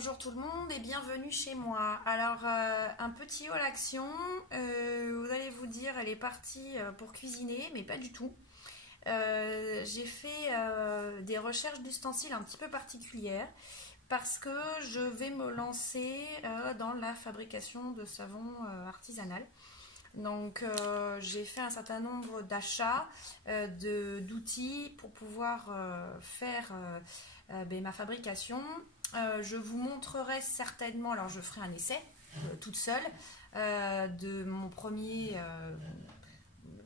bonjour tout le monde et bienvenue chez moi. Alors, un petit haul action, vous allez vous dire, elle est partie pour cuisiner, mais pas du tout. J'ai fait des recherches d'ustensiles un petit peu particulières parce que je vais me lancer dans la fabrication de savon artisanal. Donc, j'ai fait un certain nombre d'achats d'outils pour pouvoir faire ma fabrication. Je vous montrerai certainement, alors je ferai un essai toute seule de mon premier,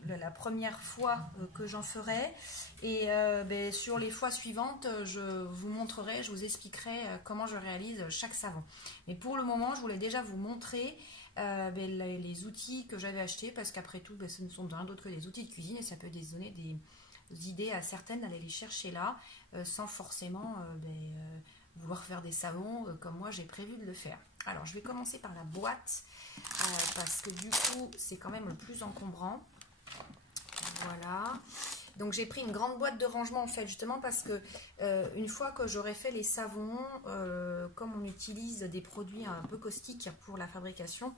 la première fois que j'en ferai, et sur les fois suivantes je vous montrerai, je vous expliquerai comment je réalise chaque savon. Mais pour le moment je voulais déjà vous montrer les outils que j'avais achetés, parce qu'après tout ce ne sont rien d'autre que des outils de cuisine et ça peut donner des idées à certaines d'aller les chercher là sans forcément vouloir faire des savons comme moi j'ai prévu de le faire. Alors je vais commencer par la boîte parce que du coup c'est quand même le plus encombrant. Voilà, donc j'ai pris une grande boîte de rangement en fait, justement parce que une fois que j'aurai fait les savons, comme on utilise des produits un peu caustiques pour la fabrication,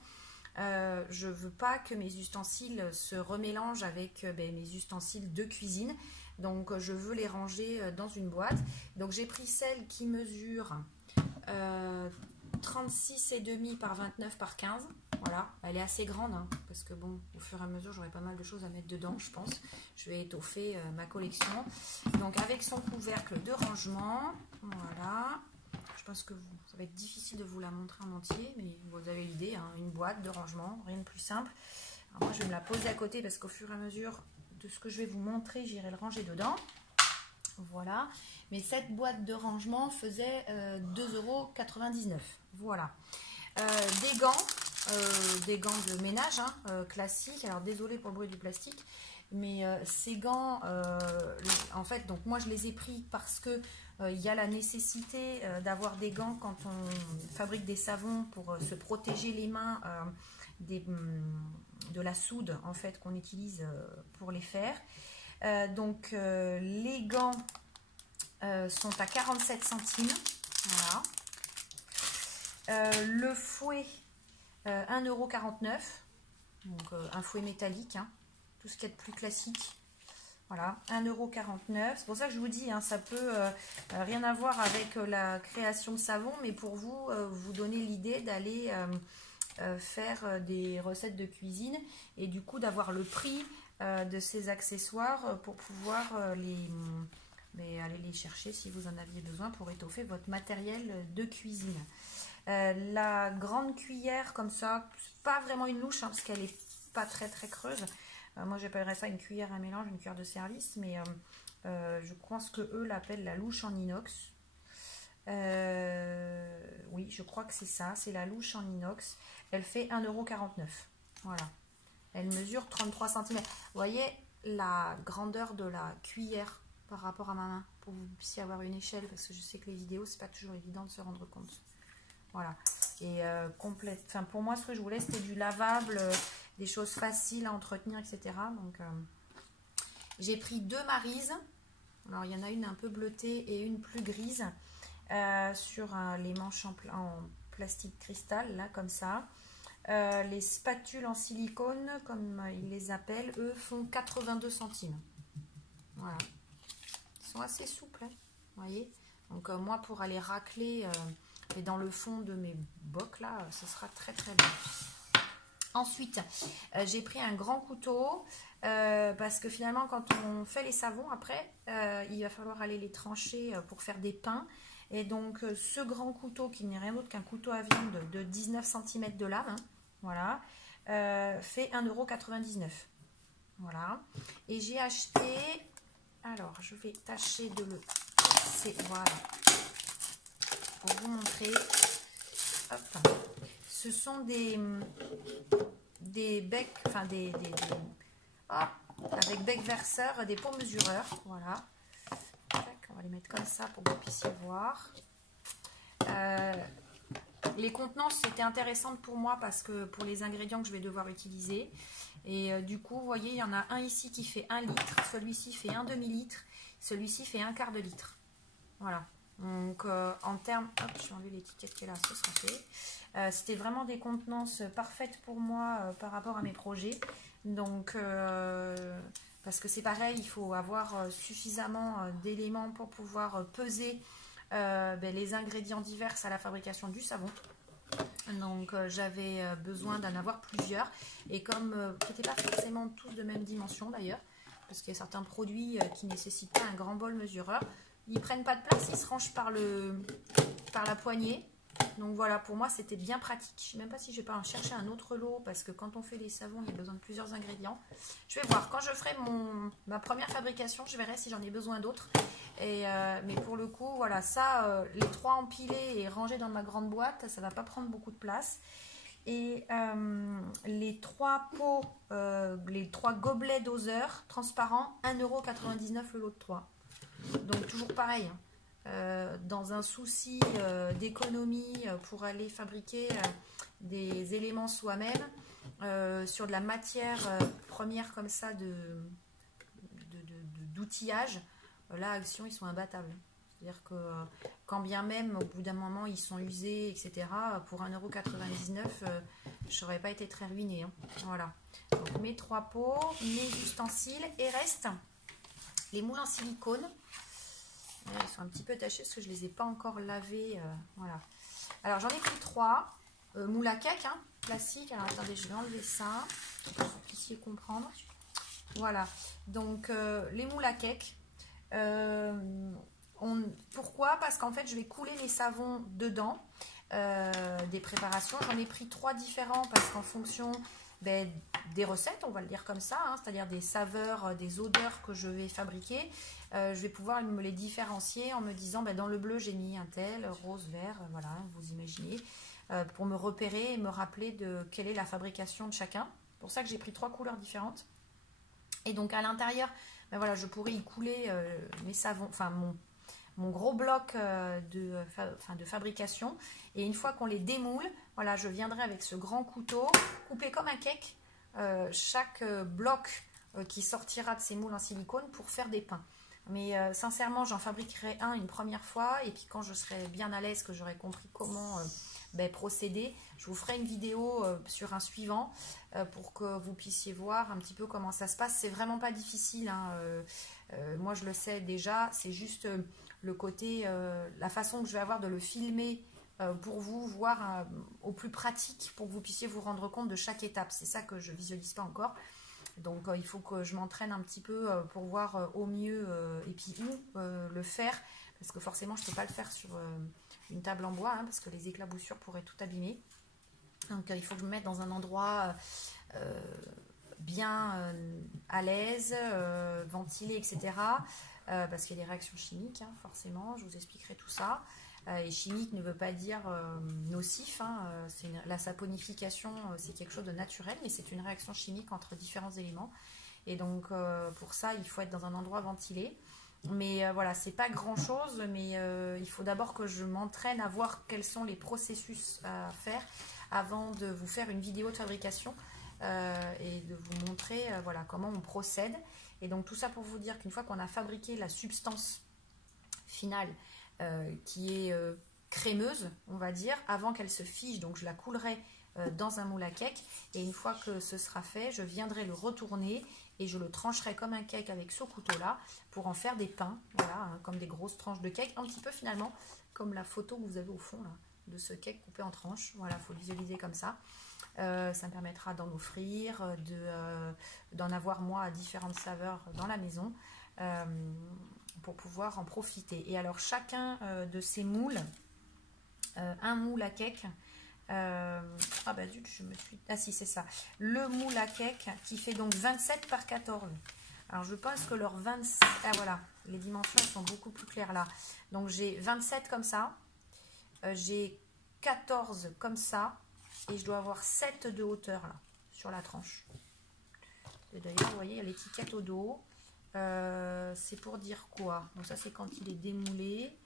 je veux pas que mes ustensiles se remélangent avec mes ustensiles de cuisine. Donc je veux les ranger dans une boîte. Donc j'ai pris celle qui mesure 36,5 par 29 par 15. Voilà, elle est assez grande hein, parce que bon, au fur et à mesure j'aurai pas mal de choses à mettre dedans, je pense. Je vais étoffer ma collection. Donc avec son couvercle de rangement, voilà. Je pense que ça va être difficile de vous la montrer en entier, mais vous avez l'idée, hein, une boîte de rangement, rien de plus simple. Alors moi je vais me la poser à côté parce qu'au fur et à mesure de ce que je vais vous montrer, j'irai le ranger dedans. Voilà, mais cette boîte de rangement faisait 2,99 €. Voilà. Des gants de ménage hein, classiques. Alors désolé pour le bruit du plastique, mais ces gants, en fait, donc moi je les ai pris parce que il y a la nécessité d'avoir des gants quand on fabrique des savons pour se protéger les mains de la soude en fait qu'on utilise pour les faire. Donc les gants sont à 47 centimes. Voilà. Le fouet 1,49 €. Donc un fouet métallique, hein, tout ce qu'il y a de plus classique. Voilà, 1,49 €. C'est pour ça que je vous dis, hein, ça peut rien avoir avec la création de savon, mais pour vous, vous donner l'idée d'aller faire des recettes de cuisine et du coup d'avoir le prix de ces accessoires pour pouvoir aller les chercher si vous en aviez besoin pour étoffer votre matériel de cuisine. La grande cuillère comme ça, c'est pas vraiment une louche hein, parce qu'elle est pas très creuse. Moi j'appellerais ça une cuillère à mélange, une cuillère de service, mais je pense que eux l'appellent la louche en inox. Oui, je crois que c'est ça, c'est la louche en inox. Elle fait 1,49 €. Voilà. Elle mesure 33 cm. Vous voyez la grandeur de la cuillère par rapport à ma main, pour que vous puissiez avoir une échelle, parce que je sais que les vidéos, c'est pas toujours évident de se rendre compte. Voilà. Et complète. Enfin, pour moi, ce que je voulais, c'était du lavable, des choses faciles à entretenir, etc. Donc, j'ai pris deux marises. Alors, il y en a une un peu bleutée et une plus grise sur les manches en plastique cristal, là, comme ça. Les spatules en silicone, comme ils les appellent, eux, font 82 centimes. Voilà. Ils sont assez souples, hein, vous voyez. Donc, moi, pour aller racler dans le fond de mes bocs, là, ce sera très bien. Ensuite, j'ai pris un grand couteau parce que finalement, quand on fait les savons, après, il va falloir aller les trancher pour faire des pains. Et donc, ce grand couteau, qui n'est rien d'autre qu'un couteau à viande de 19 cm de lame, hein, voilà, fait 1,99 €. Voilà. Et j'ai acheté, alors je vais tâcher de le casser, voilà, pour vous montrer. Hop. Ce sont des becs, enfin avec bec verseur, des pots mesureurs, voilà. On va les mettre comme ça pour que vous puissiez voir. Les contenances c'était intéressant pour moi parce que pour les ingrédients que je vais devoir utiliser. Et du coup, vous voyez, il y en a un ici qui fait 1 litre, celui-ci fait un demi-litre, celui-ci fait 1/4 de litre. Voilà. Donc en termes, hop, je vais enlever l'étiquette qui est là, ce sera fait. C'était vraiment des contenances parfaites pour moi par rapport à mes projets. Donc parce que c'est pareil, il faut avoir suffisamment d'éléments pour pouvoir peser les ingrédients divers à la fabrication du savon. Donc j'avais besoin d'en avoir plusieurs. Et comme c'était pas forcément tous de même dimension d'ailleurs, parce qu'il y a certains produits qui nécessitent pas un grand bol mesureur, ils prennent pas de place, ils se rangent par la poignée. Donc voilà, pour moi c'était bien pratique. Je ne sais même pas si je vais pas en chercher un autre lot, parce que quand on fait les savons, il y a besoin de plusieurs ingrédients. Je vais voir, quand je ferai ma première fabrication, je verrai si j'en ai besoin d'autres. Mais pour le coup, voilà, ça, les 3 empilés et rangés dans ma grande boîte, ça va pas prendre beaucoup de place. Et les 3 pots, les 3 gobelets doseurs transparents, 1,99 € le lot de 3. Donc toujours pareil, dans un souci d'économie pour aller fabriquer des éléments soi-même, sur de la matière première comme ça d'outillage, là Action ils sont imbattables. C'est-à-dire que quand bien même au bout d'un moment ils sont usés, etc., pour 1,99 €, je n'aurais pas été très ruinée. Hein. Voilà. Donc mes 3 pots, mes ustensiles, et reste les moules en silicone. Ils sont un petit peu tachés parce que je ne les ai pas encore lavés. Voilà. Alors j'en ai pris 3. Moules à cake, hein, classique. Alors attendez, je vais enlever ça pour que vous puissiez comprendre. Voilà. Donc les moules à cake. Pourquoi? Parce qu'en fait je vais couler les savons dedans des préparations. J'en ai pris 3 différents parce qu'en fonction des recettes, on va le dire comme ça, hein, c'est-à-dire des saveurs, des odeurs que je vais fabriquer, je vais pouvoir me les différencier en me disant dans le bleu j'ai mis un tel, rose, vert, voilà, vous imaginez, pour me repérer et me rappeler de quelle est la fabrication de chacun. C'est pour ça que j'ai pris 3 couleurs différentes. Et donc à l'intérieur, voilà, je pourrais y couler mes savons, enfin mon gros bloc de fabrication. Et une fois qu'on les démoule, voilà, je viendrai avec ce grand couteau couper comme un cake chaque bloc qui sortira de ces moules en silicone pour faire des pains. Mais sincèrement, j'en fabriquerai un une première fois, et puis quand je serai bien à l'aise, que j'aurai compris comment procéder, je vous ferai une vidéo sur un suivant pour que vous puissiez voir un petit peu comment ça se passe. C'est vraiment pas difficile, hein. Moi je le sais déjà, c'est juste le côté, la façon que je vais avoir de le filmer pour vous, voir au plus pratique, pour que vous puissiez vous rendre compte de chaque étape. C'est ça que je visualise pas encore. Donc il faut que je m'entraîne un petit peu pour voir au mieux et puis où le faire, parce que forcément je ne peux pas le faire sur une table en bois, hein, parce que les éclaboussures pourraient tout abîmer. Donc il faut que je me mette dans un endroit bien à l'aise, ventilé, etc. Parce qu'il y a des réactions chimiques, hein, forcément, je vous expliquerai tout ça. Et chimique ne veut pas dire nocif, hein, la saponification, c'est quelque chose de naturel, mais c'est une réaction chimique entre différents éléments. Et donc pour ça, il faut être dans un endroit ventilé. Mais voilà, c'est pas grand chose, mais il faut d'abord que je m'entraîne à voir quels sont les processus à faire avant de vous faire une vidéo de fabrication et de vous montrer voilà, comment on procède. Et donc tout ça pour vous dire qu'une fois qu'on a fabriqué la substance finale qui est crémeuse, on va dire, avant qu'elle se fige, donc je la coulerai dans un moule à cake, et une fois que ce sera fait, je viendrai le retourner et je le trancherai comme un cake avec ce couteau là pour en faire des pains, voilà, hein, comme des grosses tranches de cake, un petit peu finalement comme la photo que vous avez au fond là, de ce cake coupé en tranches. Voilà, il faut le visualiser comme ça. Ça me permettra d'en offrir, d'en avoir moi à différentes saveurs dans la maison, pour pouvoir en profiter. Et alors chacun de ces moules, un moule à cake, ah bah zut, je me suis... Ah si, c'est ça. Le moule à cake qui fait donc 27 par 14. Alors je pense que leurs 27... Ah voilà, les dimensions sont beaucoup plus claires là. Donc j'ai 27 comme ça, j'ai 14 comme ça, et je dois avoir 7 de hauteur là, sur la tranche. Et d'ailleurs, vous voyez, il y a l'étiquette au dos. C'est pour dire quoi? Donc ça, c'est quand il est démoulé.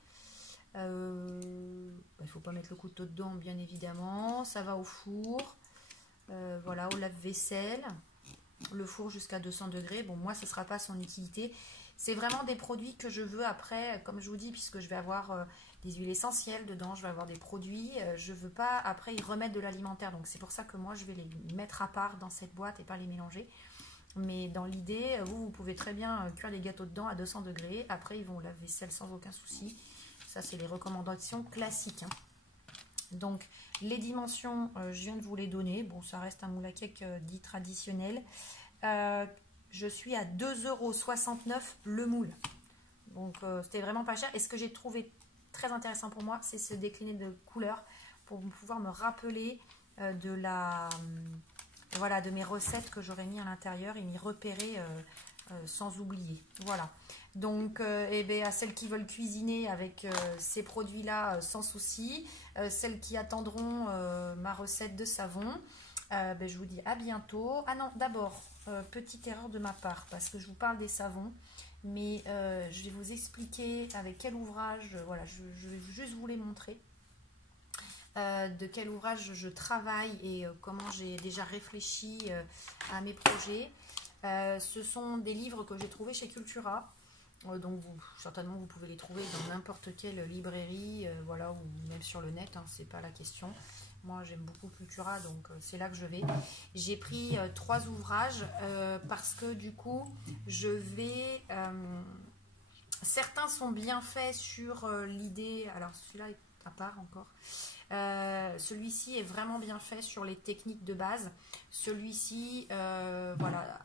Il ne faut pas mettre le couteau dedans, bien évidemment. Ça va au four. Voilà, au lave-vaisselle. Le four jusqu'à 200 degrés. Bon, moi, ce ne sera pas son utilité. C'est vraiment des produits que je veux après, comme je vous dis, puisque je vais avoir des huiles essentielles dedans, je vais avoir des produits. Je ne veux pas après y remettre de l'alimentaire. Donc c'est pour ça que moi je vais les mettre à part dans cette boîte et pas les mélanger. Mais dans l'idée, vous pouvez très bien cuire les gâteaux dedans à 200 degrés. Après, ils vont lave-vaisselle sans aucun souci. Ça, c'est les recommandations classiques, hein. Donc, les dimensions, je viens de vous les donner. Bon, ça reste un moule à cake dit traditionnel. Je suis à 2,69 € le moule. Donc, c'était vraiment pas cher. Et ce que j'ai trouvé très intéressant pour moi, c'est ce décliné de couleurs pour pouvoir me rappeler voilà, de mes recettes que j'aurais mis à l'intérieur et m'y repérer sans oublier. Voilà. Donc, à celles qui veulent cuisiner avec ces produits-là sans souci, celles qui attendront ma recette de savon, je vous dis à bientôt. Ah non, d'abord, petite erreur de ma part, parce que je vous parle des savons, mais je vais vous expliquer avec quel ouvrage, voilà, je vais juste vous les montrer. De quel ouvrage je travaille et comment j'ai déjà réfléchi à mes projets. Ce sont des livres que j'ai trouvés chez Cultura. Donc certainement vous pouvez les trouver dans n'importe quelle librairie, voilà, ou même sur le net, hein, c'est pas la question. Moi j'aime beaucoup Cultura, donc c'est là que je vais. J'ai pris 3 ouvrages parce que du coup je vais... certains sont bien faits sur l'idée, alors celui-là est à part encore. Celui-ci est vraiment bien fait sur les techniques de base. Celui-ci, voilà.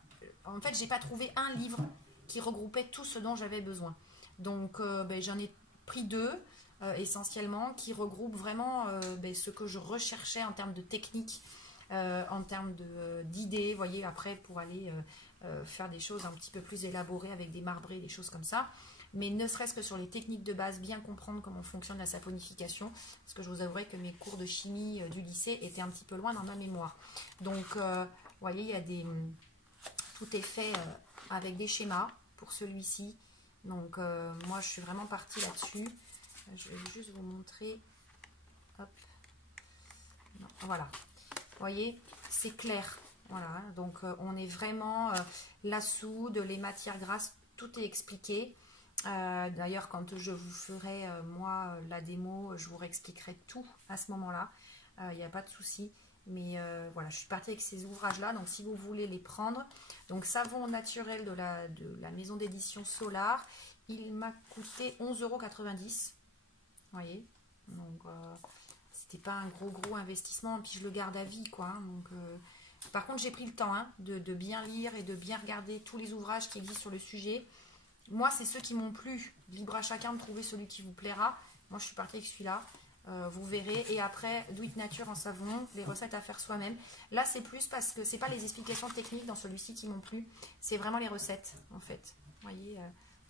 En fait, j'ai pas trouvé un livre qui regroupait tout ce dont j'avais besoin. Donc, j'en ai pris 2 essentiellement qui regroupent vraiment ce que je recherchais en termes de technique, en termes d'idées. Vous voyez, après pour aller faire des choses un petit peu plus élaborées avec des marbrés, des choses comme ça. Mais ne serait-ce que sur les techniques de base, bien comprendre comment fonctionne la saponification, parce que je vous avouerai que mes cours de chimie du lycée étaient un petit peu loin dans ma mémoire. Donc, vous voyez, il y a tout est fait avec des schémas pour celui-ci. Donc, moi, je suis vraiment partie là-dessus. Je vais juste vous montrer. Hop. Non, voilà. Vous voyez, c'est clair. Voilà. Donc, on est vraiment la soude, les matières grasses, tout est expliqué. D'ailleurs, quand je vous ferai, moi, la démo, je vous réexpliquerai tout à ce moment-là. Il n'y a pas de souci. Mais voilà, je suis partie avec ces ouvrages-là. Donc, si vous voulez les prendre. Donc, savon naturel de la maison d'édition Solar. Il m'a coûté 11,90 €. Vous voyez. Donc, c'était pas un gros investissement. Puis, je le garde à vie, quoi. Hein. Donc, par contre, j'ai pris le temps de bien lire et de bien regarder tous les ouvrages qui existent sur le sujet. Moi, c'est ceux qui m'ont plu. Libre à chacun de trouver celui qui vous plaira. Moi, je suis partie avec celui-là. Vous verrez. Et après, Do It Nature en savon, les recettes à faire soi-même. Là, c'est plus parce que c'est pas les explications techniques dans celui-ci qui m'ont plu. C'est vraiment les recettes, en fait. Vous voyez,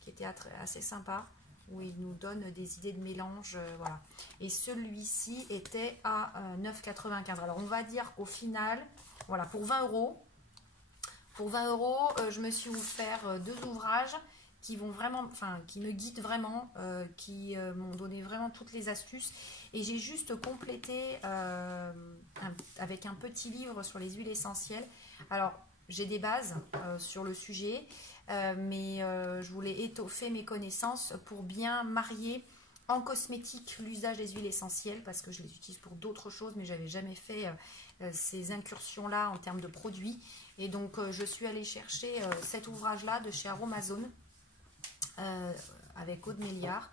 qui étaient assez sympa. Où il nous donne des idées de mélange. Voilà. Et celui-ci était à 9,95 €. Alors, on va dire qu'au final, voilà, pour 20 €. Pour 20 €, je me suis offert 2 ouvrages qui vont vraiment, enfin, qui me guident vraiment, qui m'ont donné vraiment toutes les astuces. Et j'ai juste complété avec un petit livre sur les huiles essentielles. Alors, j'ai des bases sur le sujet, mais je voulais étoffer mes connaissances pour bien marier en cosmétique l'usage des huiles essentielles, parce que je les utilise pour d'autres choses, mais j'avais jamais fait ces incursions-là en termes de produits. Et donc, je suis allée chercher cet ouvrage-là de chez Aromazone, avec Aude Méliard,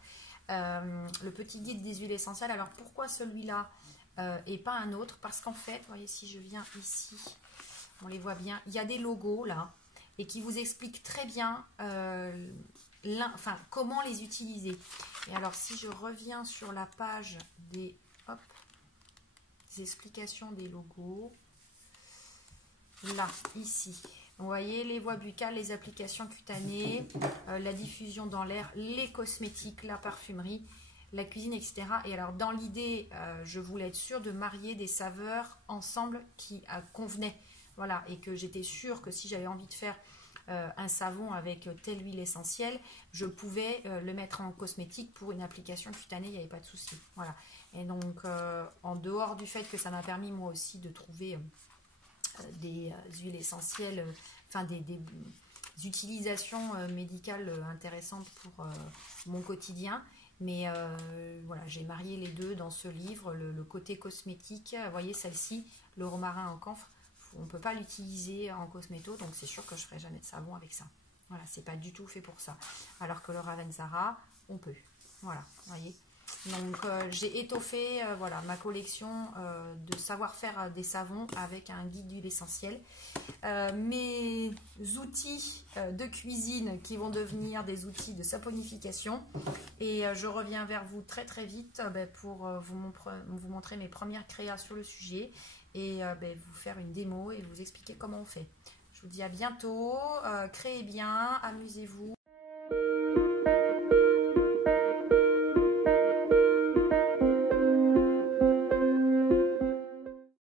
le petit guide des huiles essentielles. Alors pourquoi celui-là et pas un autre? Parce qu'en fait, vous voyez, si je viens ici, on les voit bien, il y a des logos là et qui vous expliquent très bien comment les utiliser. Et alors si je reviens sur la page des explications des logos, là, ici, vous voyez les voies buccales, les applications cutanées, la diffusion dans l'air, les cosmétiques, la parfumerie, la cuisine, etc. Et alors dans l'idée, je voulais être sûre de marier des saveurs ensemble qui convenaient. Voilà, et que j'étais sûre que si j'avais envie de faire un savon avec telle huile essentielle, je pouvais le mettre en cosmétique pour une application cutanée, il n'y avait pas de souci. Voilà. Et donc, en dehors du fait que ça m'a permis moi aussi de trouver des huiles essentielles, enfin utilisations médicales intéressantes pour mon quotidien. Mais voilà, j'ai marié les deux dans ce livre, le côté cosmétique. Vous voyez, celle-ci, le romarin en camphre, on ne peut pas l'utiliser en cosméto, donc c'est sûr que je ne ferai jamais de savon avec ça. Voilà, c'est pas du tout fait pour ça. Alors que le Ravensara, on peut. Voilà, vous voyez. Donc j'ai étoffé voilà, ma collection de savoir-faire des savons avec un guide d'huile essentielle. Mes outils de cuisine qui vont devenir des outils de saponification. Et je reviens vers vous très très vite pour vous montrer mes premières créations sur le sujet et vous faire une démo et vous expliquer comment on fait. Je vous dis à bientôt, créez bien, amusez-vous.